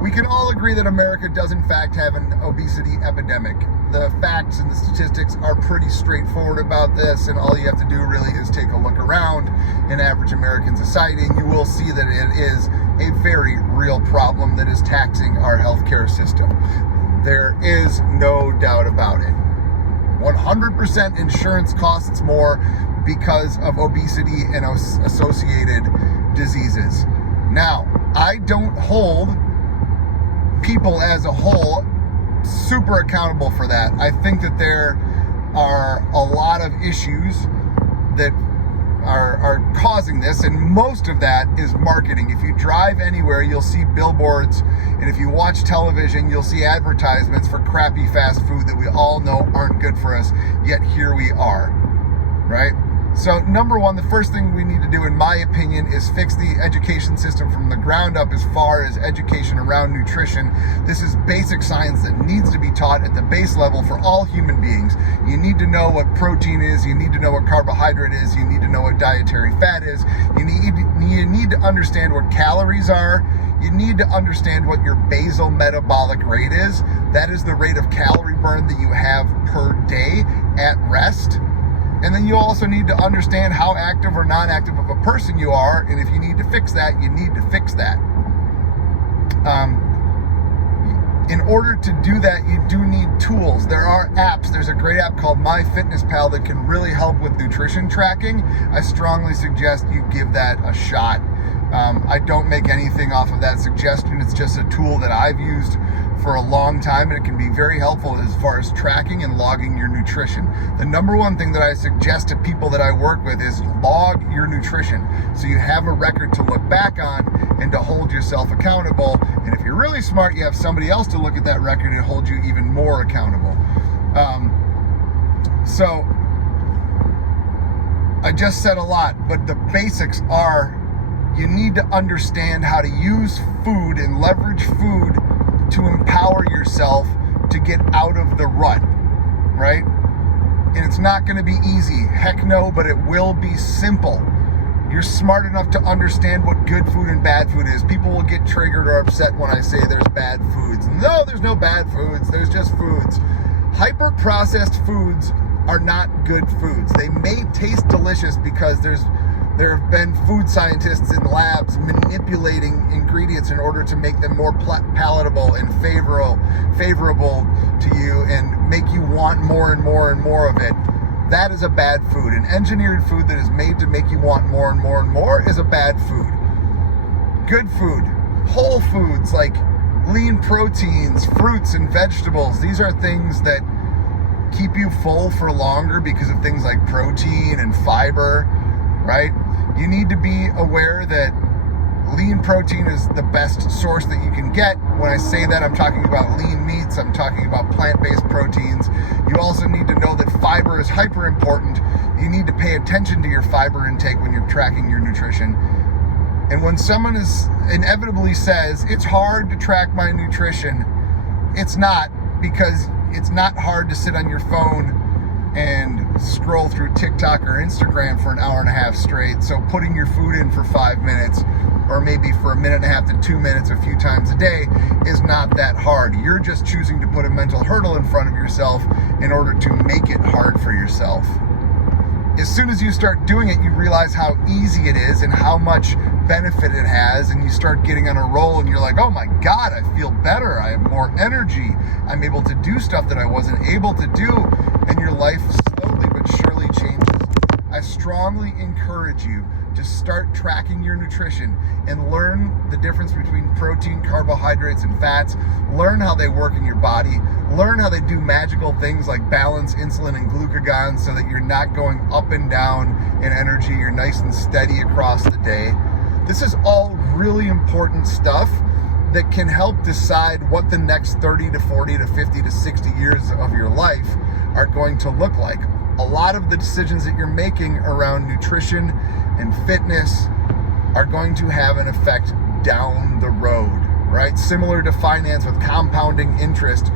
We can all agree that America does in fact have an obesity epidemic. The facts and the statistics are pretty straightforward about this, and all you have to do really is take a look around in average American society, and you will see that it is a very real problem that is taxing our healthcare system. There is no doubt about it. 100% insurance costs more because of obesity and associated diseases. Now, I don't hold people as a whole super accountable for that. I think that there are a lot of issues that are causing this, and most of that is marketing. If you drive anywhere, you'll see billboards, and if you watch television, you'll see advertisements for crappy fast food that we all know aren't good for us, yet here we are, right? So number one, the first thing we need to do, in my opinion, is fix the education system from the ground up as far as education around nutrition. This is basic science that needs to be taught at the base level for all human beings. You need to know what protein is, you need to know what carbohydrate is, you need to know what dietary fat is, you need to understand what calories are, you need to understand what your basal metabolic rate is. That is the rate of calorie burn that you have per day at rest. And then you also need to understand how active or non-active of a person you are, and if you need to fix that, you need to fix that. In order to do that, you do need tools. There are apps. There's a great app called MyFitnessPal that can really help with nutrition tracking. I strongly suggest you give that a shot. I don't make anything off of that suggestion. It's just a tool that I've used for a long time, and it can be very helpful as far as tracking and logging your nutrition. The number one thing that I suggest to people that I work with is log your nutrition, so you have a record to look back on and to hold yourself accountable. And if you're really smart, you have somebody else to look at that record and hold you even more accountable. So I just said a lot, but the basics are, you need to understand how to use food and leverage food to empower yourself to get out of the rut, right? And it's not going to be easy. Heck no, but it will be simple. You're smart enough to understand what good food and bad food is. People will get triggered or upset when I say there's bad foods. No, there's no bad foods. There's just foods. Hyper-processed foods are not good foods. They may taste delicious because there have been food scientists in labs manipulating ingredients in order to make them more palatable and favorable to you and make you want more and more and more of it. That is a bad food. An engineered food that is made to make you want more and more and more is a bad food. Good food, whole foods like lean proteins, fruits and vegetables, these are things that keep you full for longer because of things like protein and fiber, right? You need to be aware that lean protein is the best source that you can get. When I say that, I'm talking about lean meats, I'm talking about plant-based proteins. You also need to know that fiber is hyper important. You need to pay attention to your fiber intake when you're tracking your nutrition. And when someone inevitably says, it's hard to track my nutrition, it's not, because it's not hard to sit on your phone and scroll through TikTok or Instagram for an hour and a half straight. So putting your food in for 5 minutes, or maybe for 1.5 to 2 minutes a few times a day, is not that hard. You're just choosing to put a mental hurdle in front of yourself in order to make it hard for yourself. As soon as you start doing it, you realize how easy it is and how much benefit it has, and you start getting on a roll and you're like, oh my God, I feel better, I have more energy, I'm able to do stuff that I wasn't able to do, and your life slowly but surely changes. I strongly encourage you to start tracking your nutrition and learn the difference between protein, carbohydrates, and fats. Learn how they work in your body. Learn how they do magical things like balance insulin and glucagon so that you're not going up and down in energy. You're nice and steady across the day. This is all really important stuff that can help decide what the next 30 to 40 to 50 to 60 years of your life are going to look like. A lot of the decisions that you're making around nutrition and fitness are going to have an effect down the road, right? Similar to finance with compounding interest,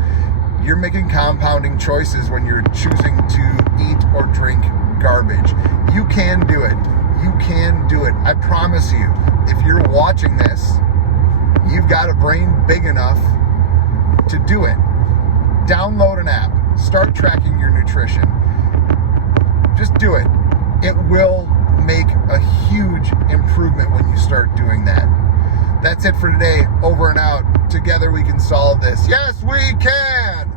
you're making compounding choices when you're choosing to eat or drink garbage. You can do it. You can do it. I promise you, if you're watching this, you've got a brain big enough to do it. Download an app. Start tracking your nutrition. Just do it. It will make a huge improvement when you start doing that. That's it for today. Over and out. Together we can solve this. Yes, we can!